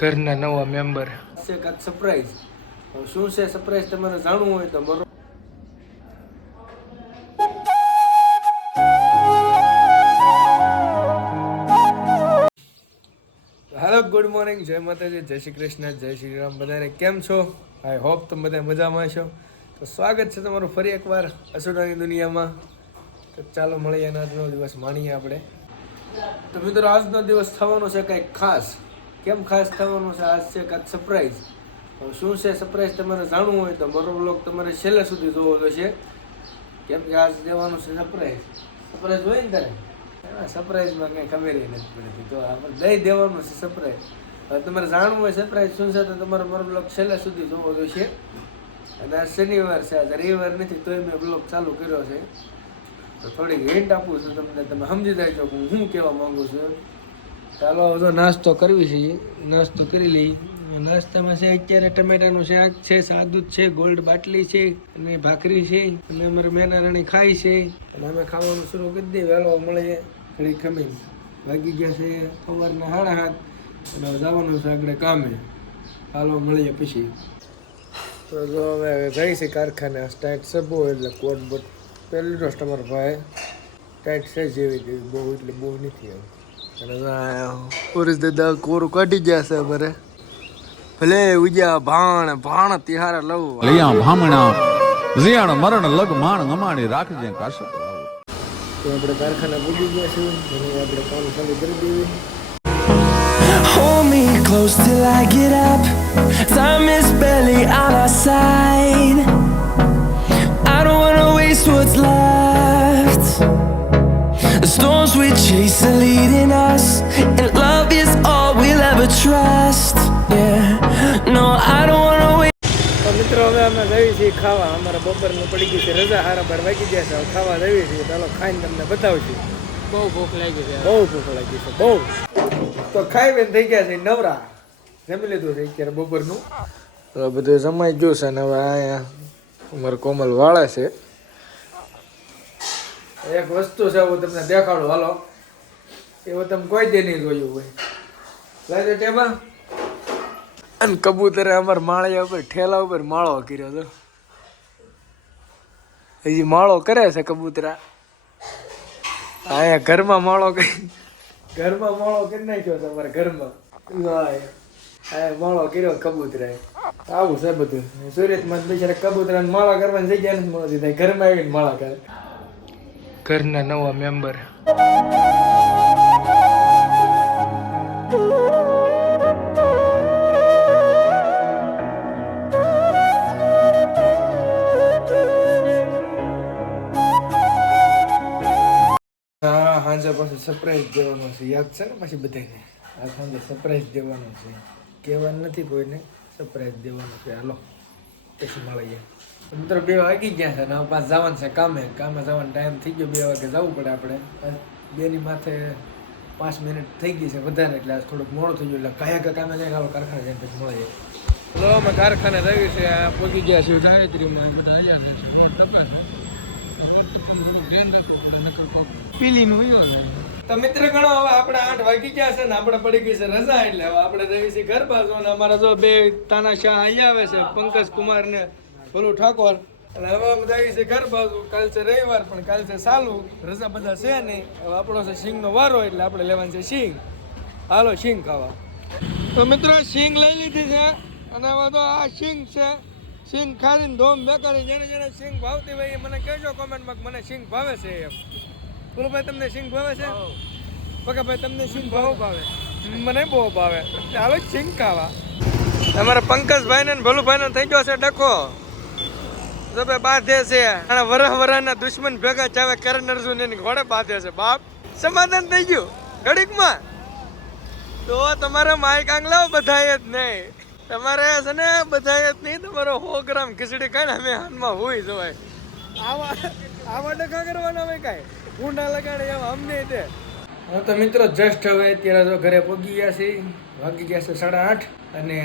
ઘરના નવા મેમ્બર છે કાંઈક સરપ્રાઈઝ. શું છે સરપ્રાઈઝ તમારે જાણવું હોય તો બરોબર. હેલો, ગુડ મોર્નિંગ, જય માતાજી, જય શ્રી કૃષ્ણ, જય શ્રી રામ. બધાને કેમ છો? આઈ હોપ તમે બધા મજામાં છો. તો સ્વાગત છે તમારું ફરી એકવાર અસુડાની દુનિયામાં. તો ચાલો મળીએ અને આજનો દિવસ માણીએ આપણે. તો મિત્રો, આજનો દિવસ થવાનો છે કંઈક ખાસ. કેમ ખાસ થવાનું છે? આજ છે કાંઈક સરપ્રાઈઝ. શું છે સરપ્રાઈઝ તમારે જાણવું હોય તો બરોબર બ્લોગ તમારે છેલ્લે સુધી જોવો જોઈશે. કેમ કે આજ દેવાનું છે સરપ્રાઈઝ. સરપ્રાઈઝ હોય ને તારે સરપ્રાઈઝમાં કંઈ ખબર નથી પડતી, તો આપણે દઈ દેવાનું છે સરપ્રાઈઝ. હવે તમારે જાણવું હોય સરપ્રાઈઝ શું છે તો તમારે મારો બ્લોગ છેલ્લે સુધી જોવો જોઈશે. અને આજ શનિવાર છે, આજે રવિવાર નથી, તોય મેં બ્લોગ ચાલુ કર્યો છે. તો થોડીક હિન્ટ આપું છું તમને, તમે સમજી જાય છો હું શું કહેવા માગું છું. ચાલો હવે નાસ્તો કરવી છે, નાસ્તો કરી લઈ. નાસ્તામાં છે અત્યારે ટમેટાનું શાક છે, સાદું જ છે, ગોલ્ડ બાટલી છે અને ભાખરી છે અને અમારે મેનારાણી ખાઈ છે. અને અમે ખાવાનું શરૂ કરી દઈએ. વહેલો મળીએ ઘડી ખમીને. વાગી ગયા છે સવારના 7:30 અને જવાનું છે આગળ કામે. હાલો મળીએ પછી. તો જો હવે જઈ છે કારખાને. ટાઈટ છે બહુ, એટલે કોટ બોટ પહેલી રોજ તમારો ભાઈ ટાઈટ છે જેવી તેવી, બહુ એટલે બહુ નથી એમ. અને પુરુષ દાદા કોરું કાઢી ગયા છે અમારે. ભલે ઉજ્યા ભાણ તિહારા લવ લૈયા ભામણા રિયાણ મરણ લગ માણ નમાણી રાખજે કાશ. તો આપણે કારખાના પૂજી ગયા છીએ અને આપણે કામ ચાલુ કરી દઈએ. Hold me close till I get up. Time is barely on our side. I don't wanna waste what's left. The storms we chase are leading us, and love is all we'll ever trust. Yeah, no, I don't wanna wait. તો મિત્રો, હવે અમે જઈએ છીએ ખાવા. અમારા બપોરનું પડી ગયું છે રજા, 12 વાગી ગયા છે. હવે ખાવા જઈએ છીએ. ચાલો ખાઈને તમને બતાવશું. બહુ ભૂખ લાગી છે, બહુ ભૂખ લાગી છે, બહુ. તો ખાઈ બેન થઈ ગયા છે નવરા. જમી લીધું છે અત્યારે બપોરનું. તો બધું જમાઈ ગયું છે ને હવે અહીંયા અમારે કોમલ વાળે છે. એક વસ્તુ છે હું તમને દેખાડું, હાલો. એવું તમે કોઈ દે નહીં જોયું હોય. લાગે ટેબલ. અને કબૂતરે અમારા માળિયા ઉપર ઠેલા ઉપર માળો કર્યો હતો. હજી માળો કરે છે કબૂતરા. અહીંયા ઘરમાં માળો કરી નાખ્યો છે અમારા ઘરમાં. માળો કર્યો કબૂતરાએ. આવું છે બધું. સુરતમાં બિચારા કબૂતરાને માળા કરવાની જગ્યા નથી મળતી, ઘરમાં આવીને માળા કરે. ઘરના નવા મેમ્બર. સાંજે પાછું સરપ્રાઈઝ દેવાનું છે, યાદ છે ને? પછી બધાને આ સાંજે સરપ્રાઈઝ દેવાનું છે. કહેવાનું નથી કોઈને, સરપ્રાઈઝ દેવાનું છે. હાલો પછી મળીએ. મિત્રો 2 વાગી ગયા છે ને હવે પાછું જવાનું છે કામે જવાનો ટાઈમ થઈ ગયો. 2 વાગે જવું પડે આપણે. 2ની માથે 5 મિનિટ થઈ ગઈ છે વધારે, એટલે આજ થોડુંક મોડું થઈ ગયું. એટલે કયા કામે જઈને હાલો કારખાને જઈને પછી મળીએ. તો અમે કારખાને રહ્યું છે, પહોંચી ગયા છીએ ગાયત્રીમાં. બધા આવ્યા છે. રોડ ટપકા છે, ધ્યાન રાખવું પડે, નકર પીલીનું હોય. તો મિત્ર ગણો, હવે આપણે 8 વાગી ગયા છે ને આપણે પડી ગઈ છે રજા. એટલે હવે આપણે રહી છીએ ઘર બાજુ. અને અમારા જો 2 તાનાશાહ અહીંયા આવે છે, પંકજ કુમાર ને ભોલું ઠાકોર. અને હવે અમે જઈએ છીએ ઘર બાજુ. કાલ છે રવિવાર, પણ કાલ છે સાલું, રજા બધા છે નહીં. હવે આપણો છે સિંગનો વારો, એટલે આપણે લેવાનું છે સિંગ. હાલો સિંગ ખાવા. તો મિત્રો, સિંગ લઈ લીધી છે અને હવે તો આ સિંગ છે. સિંગ ખાધીને ધોમ બેકારી. જેને સિંગ ભાવતી હોય એ મને કહેજો કોમેન્ટમાં કે મને સિંગ ભાવે છે એમ. ભાઈ તમને સિંગ ભાવે છે? ઓકે ભાઈ, તમને સિંગ ભાવે? મને બહુ ભાવે. ચાલો સિંગ ખાવા. અમારા પંકજભાઈ ને ભલુભાઈ ને થઈ ગયો છે ડખો. તો ભાઈ બાંધે છે અને વરહના દુશ્મન ભેગા ચાવે. કરણ અર્જુન એની ઘોડે બાંધે છે. બાપ સમાધાન થઈ ગયું ઘડીકમાં. તો તમારે માઇક આંગલાવ બધાય જ નહીં. તમારે છે ને બધાય જ નહીં. તમારો 100 ગ્રામ ખીચડી કાઢે અમે હાથમાં હોય જવાય. આવા ડખા કરવાના હોય કાંઈ ઊંડા લગાડે એમ અમને તે. હા તો મિત્રો, જસ્ટ હવે અત્યારે તો ઘરે પહોંચી ગયા છે. વાગી ગયા છે 8:30 અને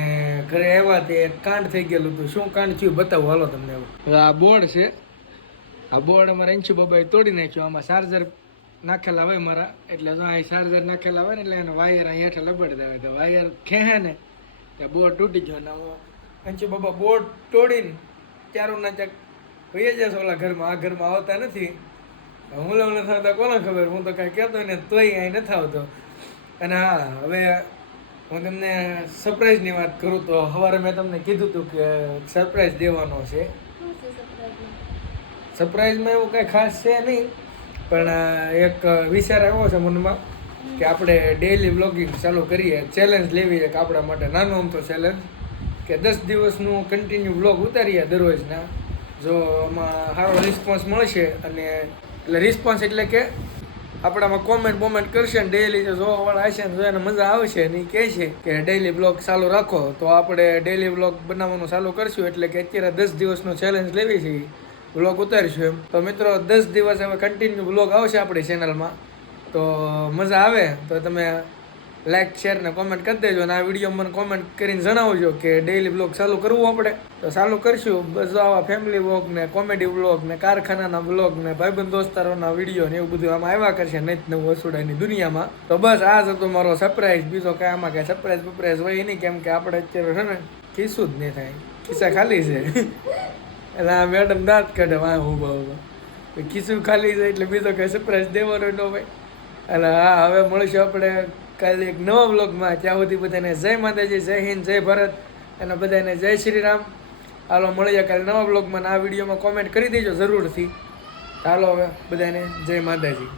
ઘરે આવ્યા તે કાંડ થઈ ગયેલું હતું. શું કાંડ થયું બતાવું હાલો તમને. હવે આ બોર્ડ છે. આ બોર્ડ અમારે અંશુ બાબાએ તોડી નાખ્યો. આમાં ચાર્જર નાખેલા હોય મારા, એટલે જો અહીં ચાર્જર નાખેલા હોય ને એટલે એનો વાયર અહીં હેઠળ લબડી દેવાય. તો વાયર ખેહે ને ત્યાં બોર્ડ તૂટી ગયો ને અંચુ બાબા બોર્ડ તોડીને ચારુના ચાક ભાઈ જશે ઓલા ઘરમાં, આ ઘરમાં આવતા નથી. હું લઉં નથી આવતા કોને ખબર, હું તો કાંઈ કહેતો ને તોય અહીં નથી આવતો. અને હા, હવે હું તમને સરપ્રાઈઝની વાત કરું તો સવારે મેં તમને કીધું હતું કે સરપ્રાઈઝ દેવાનો છે. સરપ્રાઈઝમાં એવું કાંઈ ખાસ છે નહીં, પણ એક વિચાર આવ્યો છે મનમાં કે આપણે ડેઈલી વ્લોગિંગ ચાલુ કરીએ. ચેલેન્જ લેવી છે કે આપણા માટે નાનો અમથો ચેલેન્જ કે 10 દિવસનું કન્ટિન્યુ વ્લોગ ઉતારીએ દરરોજના. જો આમાં સારો રિસ્પોન્સ મળશે, અને એટલે રિસ્પોન્સ એટલે કે આપણામાં કોમેન્ટ કરશે ને ડેઈલી જો જોવાવાળા હશે ને જો એને મજા આવશે ને એ કહે છે કે ડેઈલી વ્લોગ ચાલુ રાખો, તો આપણે ડેઈલી વ્લોગ બનાવવાનું ચાલુ કરશું. એટલે કે અત્યારે 10 દિવસનો ચેલેન્જ લેવી છે, વ્લોગ ઉતારીશું એમ. તો મિત્રો 10 દિવસ હવે કન્ટિન્યુ વ્લોગ આવશે આપણી ચેનલમાં. તો મજા આવે તો તમે લાઈક શેર ને કોમેન્ટ કરી દેજો, અને આ વિડીયો મને કોમેન્ટ કરીને જણાવજો કે ડેઈલી વ્લોગ ચાલુ કરવું આપણે. તો ચાલુ કરશું. બસ આવા ફેમિલી વ્લોગ ને કોમેડી વ્લોગ ને કારખાનાના વ્લોગ ને ભાઈબંધ દોસ્તારોના વિડીયો ને એવું બધું આમાં આવ્યા કરશે નહીં નવું વસુડાની દુનિયામાં. તો બસ આ જ હતું મારો સરપ્રાઈઝ. બીજો કાંઈ આમાં કાંઈ સરપ્રાઈઝ હોય નહીં, કેમ કે આપણે અત્યારે છે ને ખીસું જ નહીં થાય, ખિસ્સા ખાલી છે. એટલે આ મેડમ દાંત કાઢે વાહ ઊભા ખીસું ખાલી છે, એટલે બીજો કાંઈ સરપ્રાઈઝ દેવાનો ન હોય. એટલે હા, હવે મળીશું આપણે કાલે એક નવા વ્લોગમાં. ત્યાં સુધી બધાને જય માતાજી, જય હિન્દ, જય ભારત, અને બધાને જય શ્રી રામ. હાલો મળીએ કાલે નવા વ્લોગમાં. આ વિડીયોમાં કોમેન્ટ કરી દેજો જરૂરથી. હાલો હવે બધાને જય માતાજી.